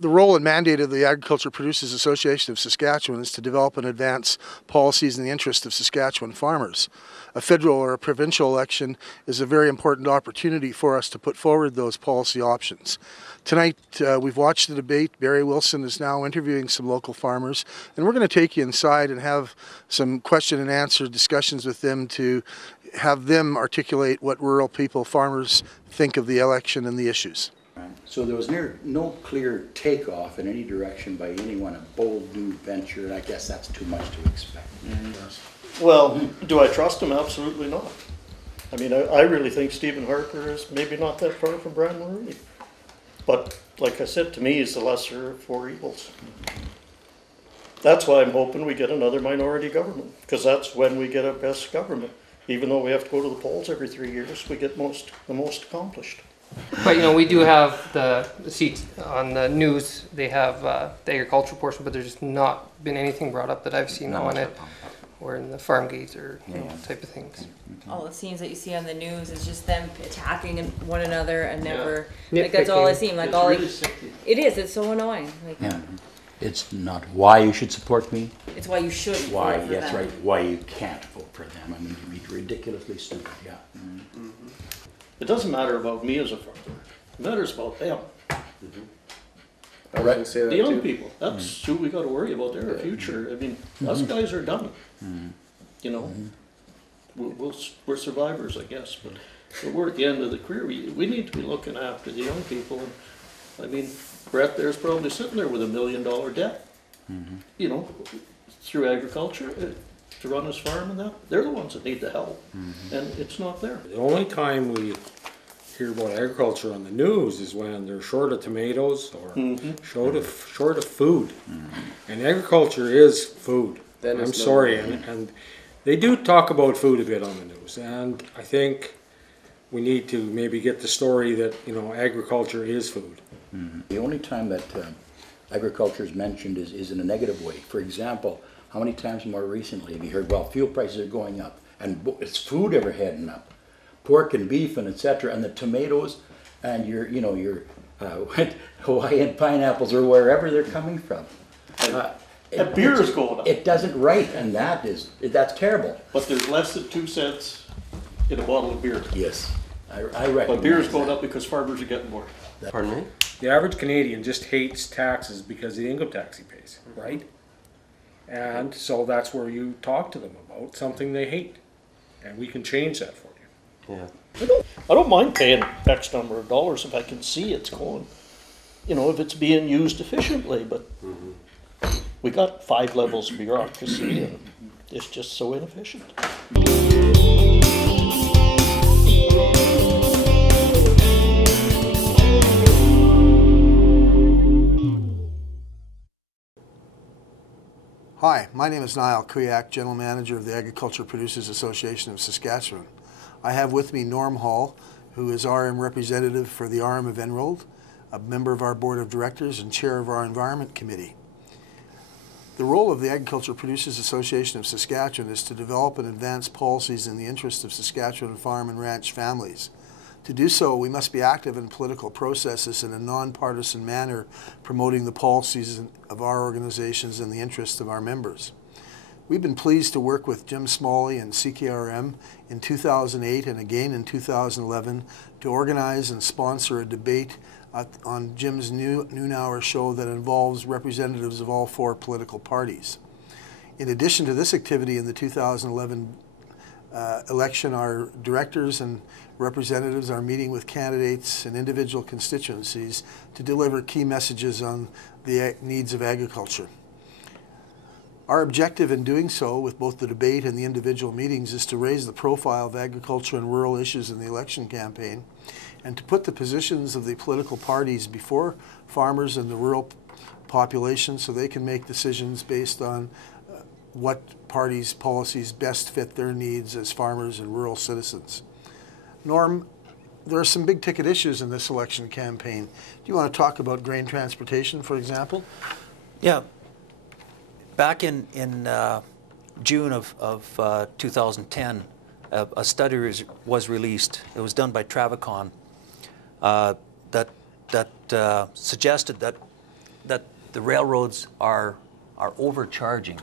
The role and mandate of the Agriculture Producers Association of Saskatchewan is to develop and advance policies in the interest of Saskatchewan farmers. A federal or a provincial election is a very important opportunity for us to put forward those policy options. Tonight, we've watched the debate. Barry Wilson is now interviewing some local farmers, and we're going to take you inside and have some question and answer discussions with them to have them articulate what rural people, farmers, think of the election and the issues. So there was no clear takeoff in any direction by anyone, a bold new venture, and I guess that's too much to expect. Well, do I trust him? Absolutely not. I mean, I really think Stephen Harper is maybe not that far from Brian Mulroney. But like I said, to me, he's the lesser of four evils. That's why I'm hoping we get another minority government, because that's when we get our best government. Even though we have to go to the polls every 3 years, we get the most accomplished. But, you know, we do have the seats on the news. They have the agricultural portion, but there's not been anything brought up that I've seen on it, or in the farm gates or type of things. All the scenes that you see on the news is just them attacking one another and never, like, that's all I see. Like, it's all really it is, it's so annoying. Like, It's not why you should support me. it's why you should Why, vote for that's them. right, why you can't vote for them. I mean, you'd be ridiculously stupid, yeah. It doesn't matter about me as a farmer. It matters about them. I was gonna say that The young too. people. That's who we got to worry about. Their future. I mean, us guys are done. You know, we're survivors, I guess. But we're at the end of the career. We need to be looking after the young people. And I mean, Brett there's probably sitting there with $1 million debt. You know, through agriculture to run his farm and that. They're the ones that need the help, and it's not there. The only time we hear about agriculture on the news is when they're short of tomatoes or short of food. And agriculture is food. Then I'm it's no sorry, more. and they do talk about food a bit on the news, and I think we need to maybe get the story that, you know, agriculture is food. The only time that agriculture is mentioned is in a negative way. For example, how many times more recently have you heard, well, fuel prices are going up, and is food ever heading up? Pork and beef and etc. And the tomatoes and your Hawaiian pineapples or wherever they're coming from. And beer is going up. It doesn't right, and that's terrible. But there's less than 2 cents in a bottle of beer. Yes, I recognize. But beer is going that. up because farmers are getting more. Pardon me? The average Canadian just hates taxes because of the income tax he pays, right? And so that's where you talk to them about something they hate, and we can change that for you. Yeah. I don't mind paying X number of dollars if I can see it's going, you know, if it's being used efficiently. But we got 5 levels of bureaucracy, and it's just so inefficient. Hi, my name is Niall Kuyak, General Manager of the Agriculture Producers Association of Saskatchewan. I have with me Norm Hall, who is RM representative for the RM of Enrolled, a member of our Board of Directors and Chair of our Environment Committee. The role of the Agriculture Producers Association of Saskatchewan is to develop and advance policies in the interest of Saskatchewan farm and ranch families. To do so, we must be active in political processes in a non-partisan manner, promoting the policies of our organizations in the interest of our members. We've been pleased to work with Jim Smalley and CKRM in 2008 and again in 2011 to organize and sponsor a debate on Jim's noon hour show that involves representatives of all 4 political parties. In addition to this activity in the 2011 election, our directors and representatives are meeting with candidates and individual constituencies to deliver key messages on the needs of agriculture. Our objective in doing so, with both the debate and the individual meetings, is to raise the profile of agriculture and rural issues in the election campaign, and to put the positions of the political parties before farmers and the rural population so they can make decisions based on what parties' policies best fit their needs as farmers and rural citizens. Norm, there are some big ticket issues in this election campaign. Do you want to talk about grain transportation, for example? Yeah. Back in June of 2010, a study was released. It was done by Travacon that suggested that that the railroads are overcharging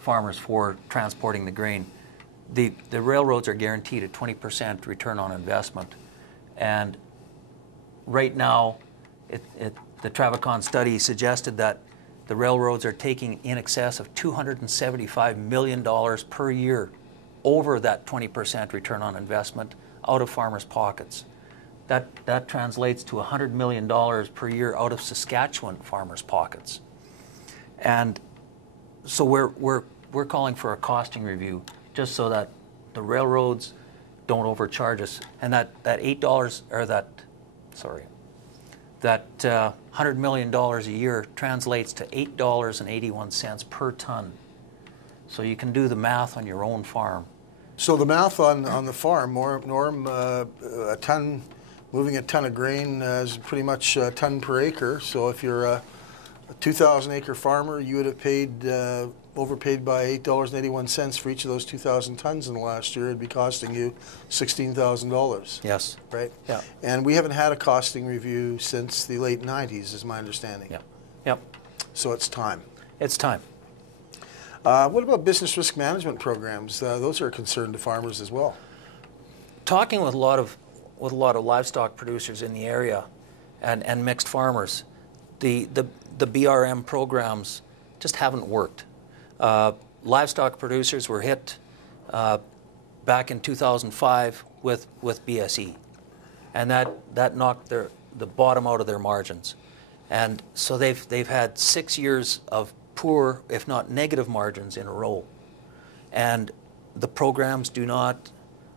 farmers for transporting the grain. The railroads are guaranteed a 20% return on investment, and right now, the Travacon study suggested that the railroads are taking in excess of $275 million per year over that 20% return on investment out of farmers' pockets. That translates to $100 million per year out of Saskatchewan farmers' pockets. And so we're calling for a costing review just so that the railroads don't overcharge us, and that $8 or that $100 million a year translates to $8.81 per ton. So you can do the math on your own farm. So the math on the farm, Norm, a ton, moving a ton of grain is pretty much a ton per acre. So if you're a 2,000 acre farmer, you would have paid overpaid by $8.81 for each of those 2,000 tons in the last year. It'd be costing you $16,000. Yes. Right? Yeah. And we haven't had a costing review since the late 90s, is my understanding. Yeah. Yep. So it's time. It's time. What about business risk management programs? Those are a concern to farmers as well. Talking with a lot of livestock producers in the area and mixed farmers, the BRM programs just haven't worked. Livestock producers were hit back in 2005 with BSE, and that knocked the bottom out of their margins, and so they've had 6 years of poor, if not negative, margins in a row, and the programs do not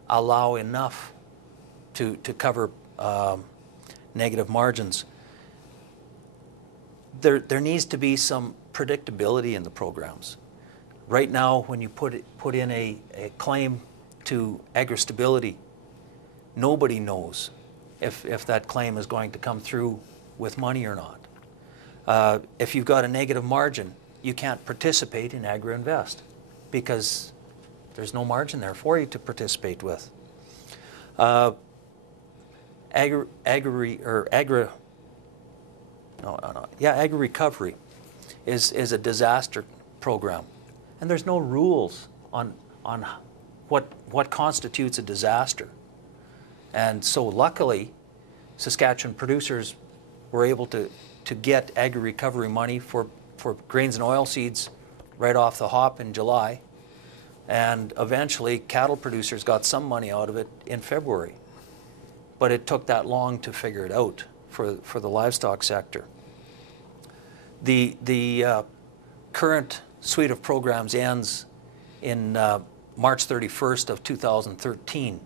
allow enough to cover negative margins. There needs to be some predictability in the programs. Right now, when you put in a claim to agri-stability, nobody knows if that claim is going to come through with money or not. If you've got a negative margin, you can't participate in agri-invest because there's no margin there for you to participate with. Agri-recovery is a disaster program, and there's no rules on what constitutes a disaster. And so luckily, Saskatchewan producers were able to get agri-recovery money for grains and oilseeds right off the hop in July, and eventually cattle producers got some money out of it in February. But it took that long to figure it out for the livestock sector. The current suite of programs ends in March 31st of 2013,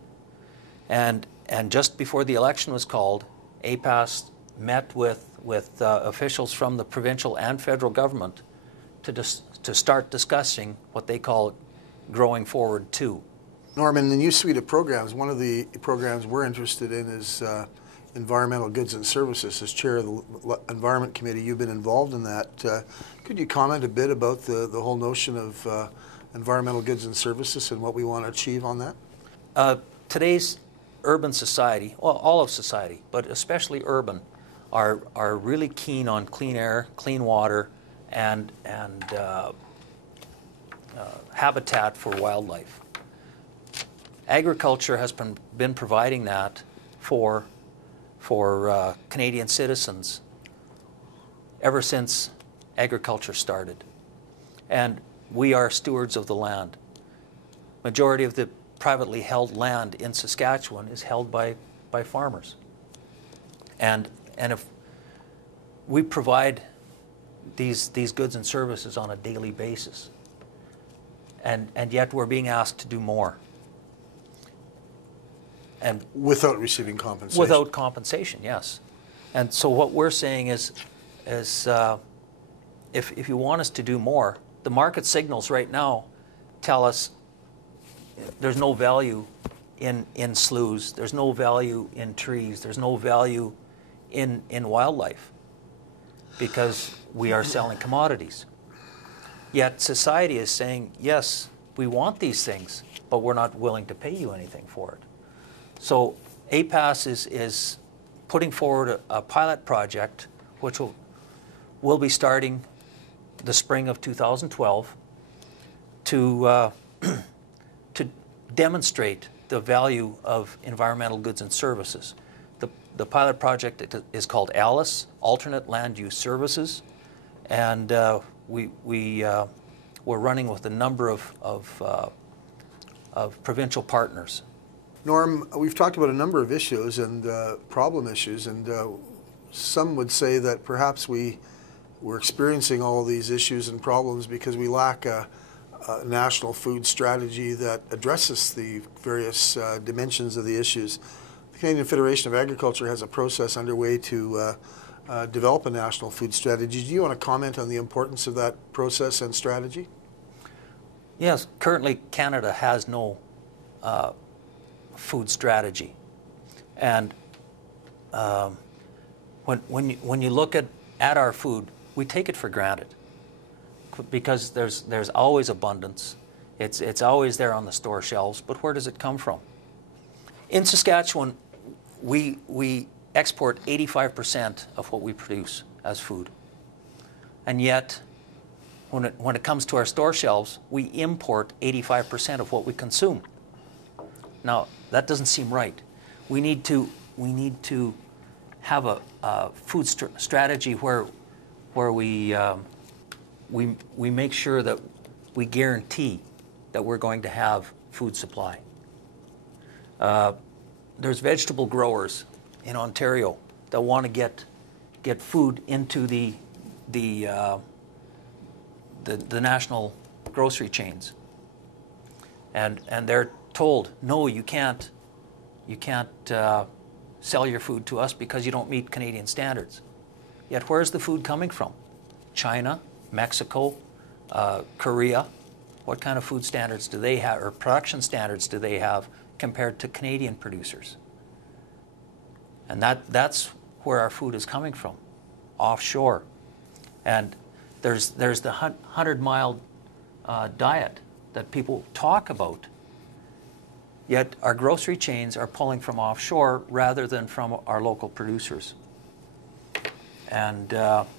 and just before the election was called, APAS met with officials from the provincial and federal government to start discussing what they call Growing Forward 2. Norman, the new suite of programs, one of the programs we're interested in is environmental goods and services. As chair of the Environment Committee, you've been involved in that. Could you comment a bit about the whole notion of environmental goods and services and what we want to achieve on that? Today's urban society, well, all of society, but especially urban, are really keen on clean air, clean water, and habitat for wildlife. Agriculture has been providing that for Canadian citizens ever since agriculture started. And we are stewards of the land. Majority of the privately held land in Saskatchewan is held by farmers. And if we provide these goods and services on a daily basis, and yet we're being asked to do more. And without receiving compensation. Without compensation, yes. And so what we're saying is if you want us to do more, the market signals right now tell us there's no value in sloughs, there's no value in trees, there's no value in wildlife because we are selling commodities. Yet society is saying, yes, we want these things, but we're not willing to pay you anything for it. So APAS is putting forward a pilot project which will be starting the spring of 2012 to demonstrate the value of environmental goods and services. The pilot project is called ALICE, Alternate Land Use Services, and we're running with a number of provincial partners. Norm, we've talked about a number of issues and problem issues, and some would say that perhaps we're experiencing all of these issues and problems because we lack a national food strategy that addresses the various dimensions of the issues. The Canadian Federation of Agriculture has a process underway to develop a national food strategy. Do you want to comment on the importance of that process and strategy? Yes, currently Canada has no food strategy, and when you look at our food, we take it for granted because there's always abundance. It's always there on the store shelves, but where does it come from? In Saskatchewan, we export 85% of what we produce as food, and yet when it comes to our store shelves, we import 85% of what we consume. Now, that doesn't seem right. We need to have a food strategy where we make sure that we guarantee that we're going to have food supply. There's vegetable growers in Ontario that want to get food into the national grocery chains, and they're told, no, you can't sell your food to us because you don't meet Canadian standards. Yet where's the food coming from? China, Mexico, Korea. What kind of food standards do they have, or production standards do they have compared to Canadian producers? And that's where our food is coming from, offshore. And there's the 100-mile diet that people talk about. Yet our grocery chains are pulling from offshore rather than from our local producers. And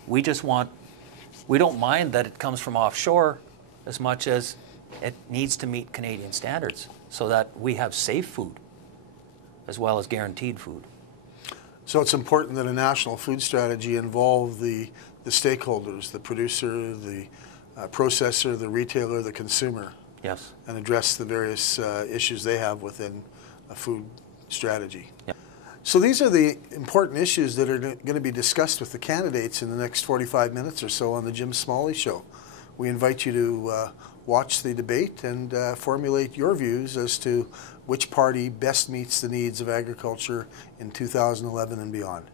we don't mind that it comes from offshore as much as it needs to meet Canadian standards so that we have safe food as well as guaranteed food. So it's important that a national food strategy involve the stakeholders, the producer, the processor, the retailer, the consumer. Yes. And address the various issues they have within a food strategy. Yep. So these are the important issues that are going to be discussed with the candidates in the next 45 minutes or so on the Jim Smalley Show. We invite you to watch the debate and formulate your views as to which party best meets the needs of agriculture in 2011 and beyond.